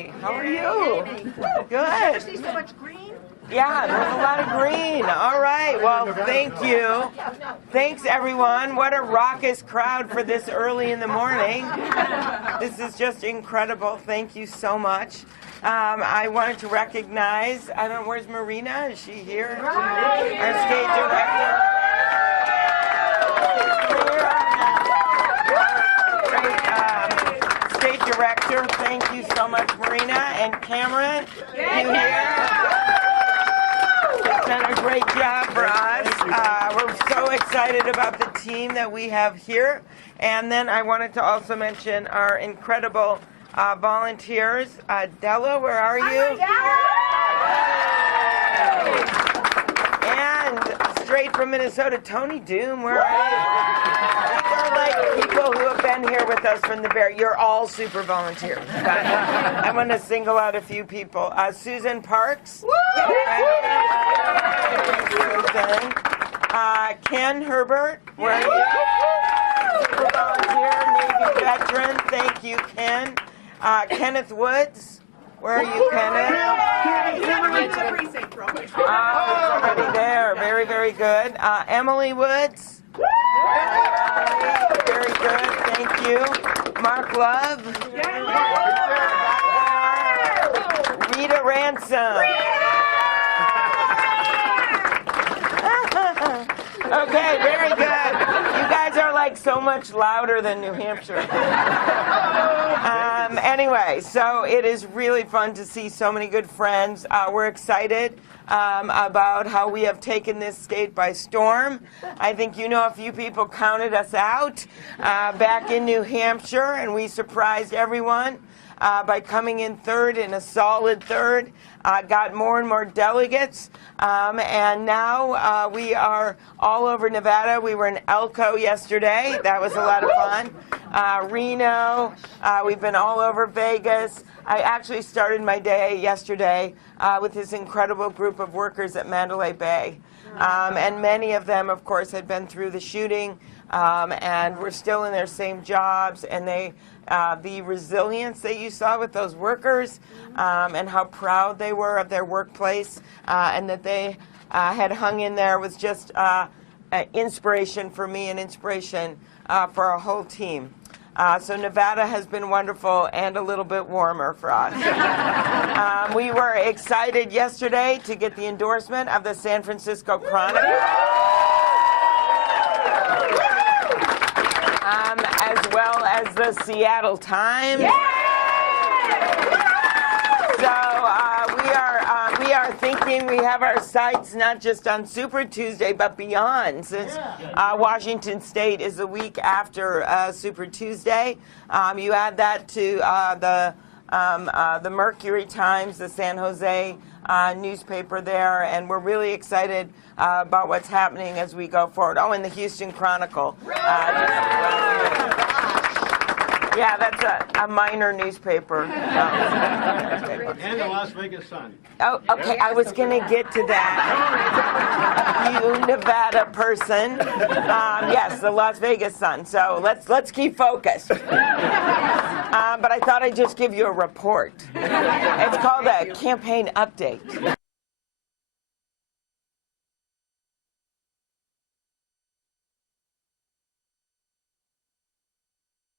Hi. How are you? Good. See so much green? Yeah, there's a lot of green. All right. Well, thank you. Thanks, everyone. What a raucous crowd for this early in the morning. This is just incredible. Thank you so much. I wanted to recognize, I don't know, where's Marina? Is she here? Our state director. State director, thank you so much, Marina. And Cameron, you here? You've done a great job for us. We're so excited about the team that we have here. And then I wanted to also mention our incredible volunteers. Della, where are you? And straight from Minnesota, Tony Doom, where are you? These are like people who have been here with us from the very. You're all super volunteers. I'm going to single out a few people. Susan Parks. Susan. Ken Herbert, where are you? Super volunteer, Navy veteran. Thank you, Ken. Kenneth Woods. Where are you, Kenneth? Already there. Very, very good. Emily Woods. Very good. Thank you. Mark Love. Rita Ransom. Okay, very good. You guys are like so much louder than New Hampshire. Anyway, so it is really fun to see so many good friends. We're excited about how we have taken this state by storm. I think you know a few people counted us out back in New Hampshire, and we surprised everyone by coming in third, in a solid third. Got more and more delegates, and now we are all over Nevada. We were in Elko yesterday. That was a lot of fun. Reno. We've been all over Vegas. I actually started my day yesterday with this incredible group of workers at Mandalay Bay. And many of them, of course, had been through the shooting and were still in their same jobs. And they, the resilience that you saw with those workers and how proud they were of their workplace and that they had hung in there was just inspiration for me and inspiration for our whole team. So Nevada has been wonderful and a little bit warmer for us. We were excited yesterday to get the endorsement of the San Francisco Chronicle, as well as the Seattle Times. So we are thinking we have our sights not just on Super Tuesday, but beyond, since Washington State is a week after Super Tuesday. You add that to the Mercury Times, the San Jose newspaper there, and we're really excited about what's happening as we go forward. Oh, and the Houston Chronicle. Yeah, that's a minor newspaper. And the Las Vegas Sun. Oh, okay. I was going to get to that. You Nevada person. Yes, the Las Vegas Sun. So let's keep focused. But I thought I'd just give you a report. It's called a campaign update.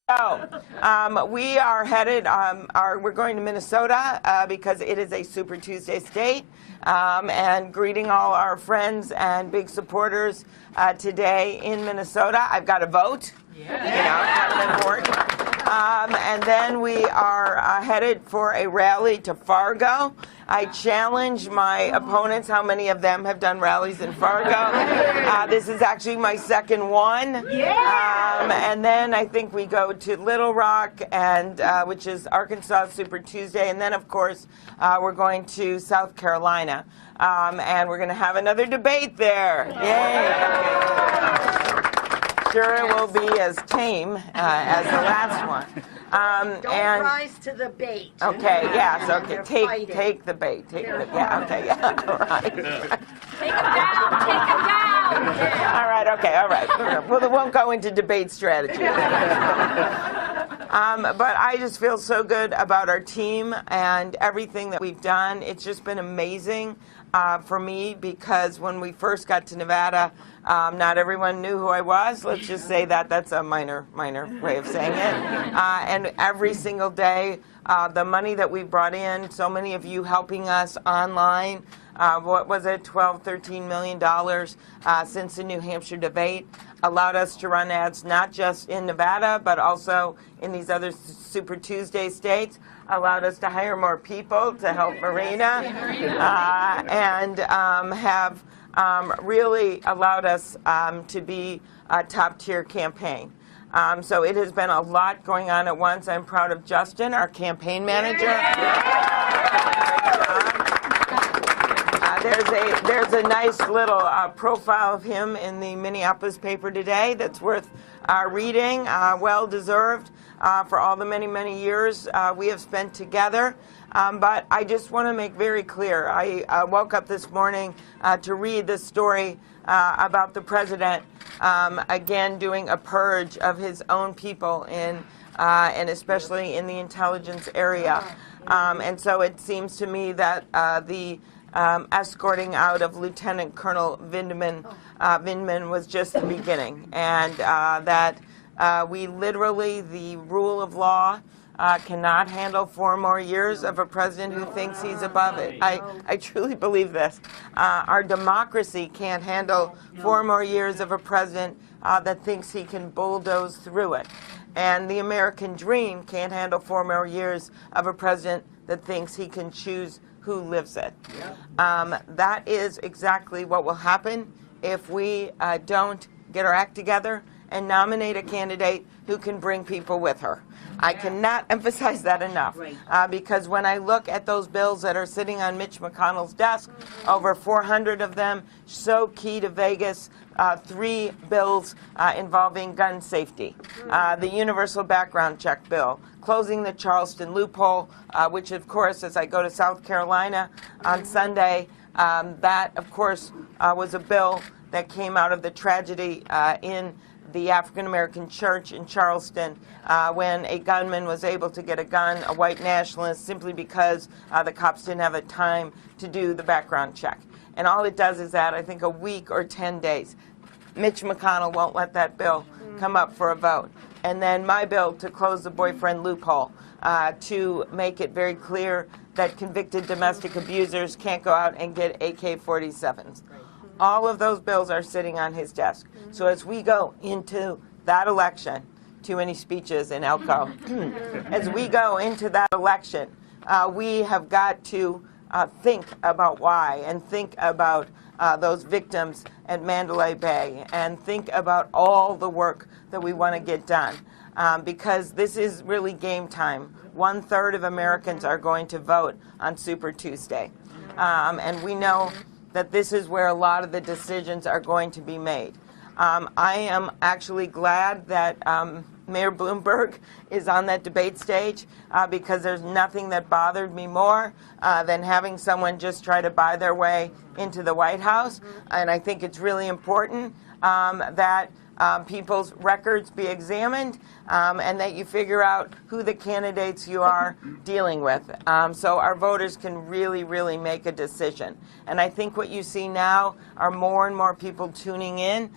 So we are headed, we're going to Minnesota because it is a Super Tuesday state, and greeting all our friends and big supporters today in Minnesota. I've got to vote, kind of important. And then we are headed for a rally to Fargo. I challenge my opponents, how many of them have done rallies in Fargo. This is actually my second one. And then I think we go to Little Rock, and which is Arkansas Super Tuesday. And then, of course, we're going to South Carolina. And we're going to have another debate there. Yay. Sure it will be as tame as the last one. Don't rise to the bait. Okay, yes, okay. Take the bait. Yeah, okay, yeah, all right. Take him down, take him down. All right, okay, all right. Well, we won't go into debate strategy. But I just feel so good about our team and everything that we've done. It's just been amazing for me, because when we first got to Nevada, not everyone knew who I was. Let's just say that. That's a minor way of saying it. And every single day, the money that we brought in, so many of you helping us online, what was it, $12, $13 million since the New Hampshire debate, allowed us to run ads not just in Nevada, but also in these other Super Tuesday states, allowed us to hire more people to help Marina, and have really allowed us to be a top-tier campaign. So it has been a lot going on at once. I'm proud of Justin, our campaign manager. There's a nice little profile of him in the Minneapolis paper today that's worth reading, well-deserved for all the many, many years we have spent together. But I just want to make very clear, I woke up this morning to read this story about the president, again, doing a purge of his own people and especially in the intelligence area. And so it seems to me that the escorting out of Lieutenant Colonel Vindman was just the beginning, and that we literally, the rule of law, cannot handle 4 more years of a president who thinks he's above it. I truly believe this. Our democracy can't handle 4 more years of a president that thinks he can bulldoze through it. And the American dream can't handle 4 more years of a president that thinks he can choose who lives it. That is exactly what will happen if we don't get our act together and nominate a candidate who can bring people with her. I cannot emphasize that enough, because when I look at those bills that are sitting on Mitch McConnell's desk, over 400 of them, so key to Vegas, 3 bills involving gun safety, the universal background check bill, closing the Charleston loophole, which, of course, as I go to South Carolina on Sunday, that, of course, was a bill that came out of the tragedy in the African-American church in Charleston when a gunman was able to get a gun, a white nationalist, simply because the cops didn't have the time to do the background check. And all it does is add, I think, a week or 10 days. Mitch McConnell won't let that bill come up for a vote. And then my bill to close the boyfriend loophole, to make it very clear that convicted domestic abusers can't go out and get AK-47s. All of those bills are sitting on his desk. So as we go into that election, too many speeches in Elko, as we go into that election, we have got to think about why, and think about those victims at Mandalay Bay, and think about all the work that we want to get done, because this is really game time. 1/3 of Americans are going to vote on Super Tuesday, and we know that this is where a lot of the decisions are going to be made. I am actually glad that Mayor Bloomberg is on that debate stage, because there's nothing that bothered me more than having someone just try to buy their way into the White House. And I think it's really important that people's records be examined, and that you figure out who the candidates you are dealing with, so our voters can really, really make a decision. And I think what you see now are more and more people tuning in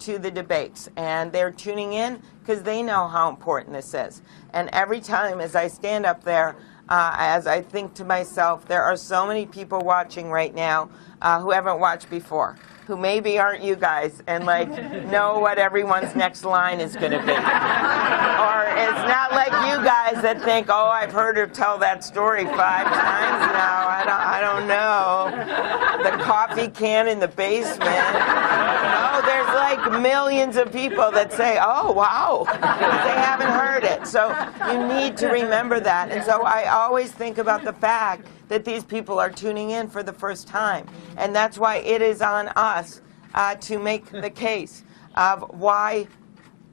to the debates, and they're tuning in because they know how important this is. And every time as I stand up there, as I think to myself, there are so many people watching right now who haven't watched before, who maybe aren't you guys, and like know what everyone's next line is going to be. Or it's not like you guys that think, oh, I've heard her tell that story 5 times now. I don't know. The coffee can in the basement. No, there's like millions of people that say, oh, wow, they haven't heard it. So you need to remember that. And so I always think about the fact that these people are tuning in for the first time. And that's why it is on us to make the case of why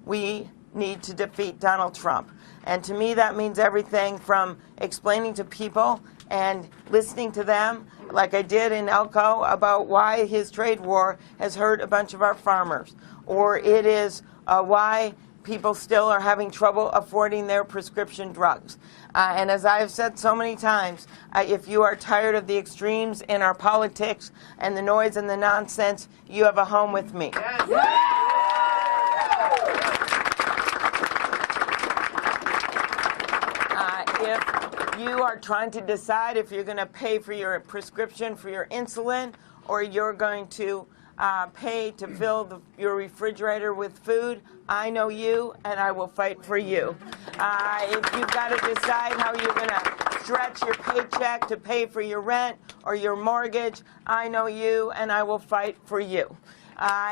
we need to defeat Donald Trump. And to me, that means everything from explaining to people and listening to them, like I did in Elko, about why his trade war has hurt a bunch of our farmers. Or it is why people still are having trouble affording their prescription drugs. And as I've said so many times, if you are tired of the extremes in our politics and the noise and the nonsense, you have a home with me. If you are trying to decide if you're going to pay for your prescription for your insulin, or you're going to pay to fill your refrigerator with food, I know you, and I will fight for you. If you've got to decide how you're going to stretch your paycheck to pay for your rent or your mortgage, I know you, and I will fight for you.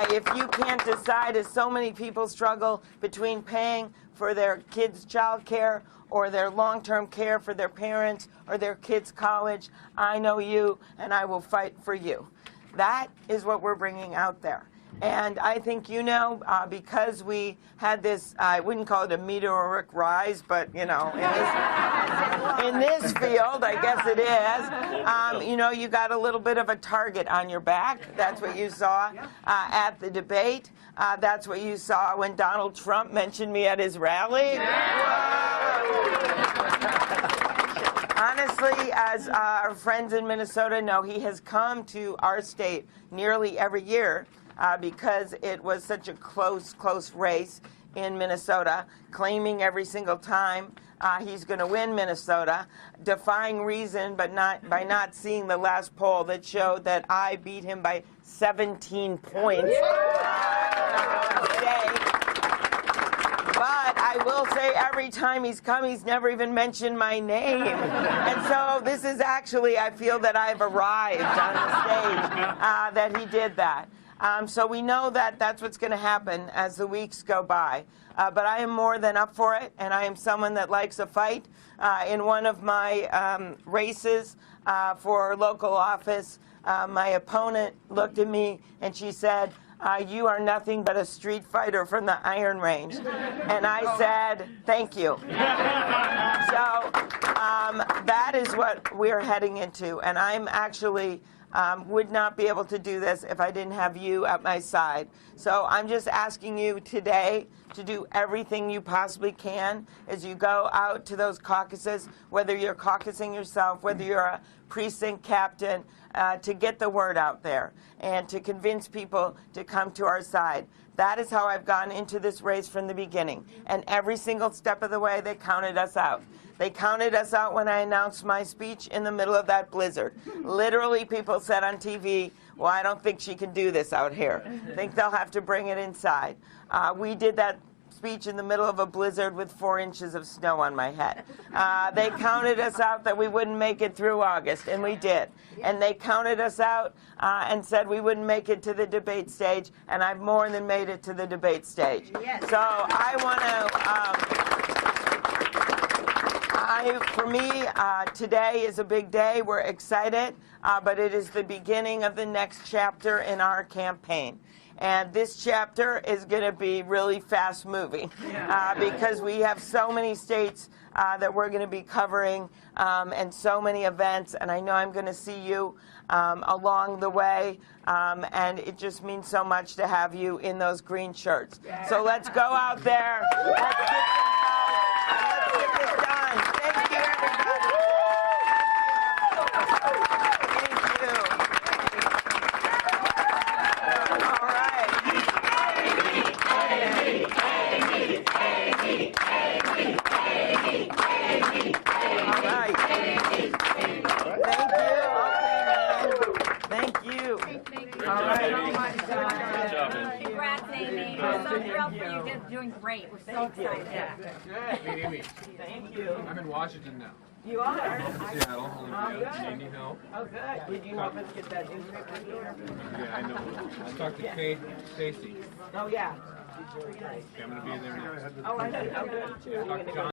If you can't decide, as so many people struggle between paying for their kids' child care or their long-term care for their parents or their kids' college, I know you, and I will fight for you. That is what we're bringing out there. And I think, because we had this, I wouldn't call it a meteoric rise, but, in this field, I guess it is, you got a little bit of a target on your back. That's what you saw at the debate. That's what you saw when Donald Trump mentioned me at his rally. Honestly, as our friends in Minnesota know, he has come to our state nearly every year because it was such a close race in Minnesota, claiming every single time he's going to win Minnesota, defying reason, but by not seeing the last poll that showed that I beat him by 17 points. But I will say every time he's come, he's never even mentioned my name. And so this is actually, I feel that I've arrived on the stage that he did that. So we know that that's what's going to happen as the weeks go by. But I am more than up for it, and I am someone that likes a fight. In one of my races for local office, my opponent looked at me and she said, "You are nothing but a street fighter from the Iron Range." And I said, "Thank you." So that is what we're heading into. And I'm actually would not be able to do this if I didn't have you at my side. So I'm just asking you today to do everything you possibly can as you go out to those caucuses, whether you're caucusing yourself, whether you're a precinct captain, to get the word out there and to convince people to come to our side. That is how I've gone into this race from the beginning. And every single step of the way, they counted us out. They counted us out when I announced my speech in the middle of that blizzard. Literally, people said on TV, "Well, I don't think she can do this out here. I think they'll have to bring it inside." We did that speech in the middle of a blizzard with 4 inches of snow on my head. They counted us out that we wouldn't make it through August, and we did. And they counted us out and said we wouldn't make it to the debate stage, and I've more than made it to the debate stage. Yes. So I want to, for me, today is a big day. We're excited, but it is the beginning of the next chapter in our campaign. And this chapter is going to be really fast moving because we have so many states that we're going to be covering and so many events. And I know I'm going to see you along the way. And it just means so much to have you in those green shirts. So let's go out there. Let's get this done. Thank you, everybody. Thank you. All right. All right. Thank you. All right. Congrats, Amy. We're so thrilled for you. You're doing great. We're so excited. Hey, Amy. Thank you. I'm in Washington now. You are? Seattle. Oh, good. You need help? Oh, good. Did you help us get that newspaper here? Yeah, I know. I talked to Kate Stacy. Oh, yeah. I'm going to be there now. Oh, I know. Oh, good. Talked to John.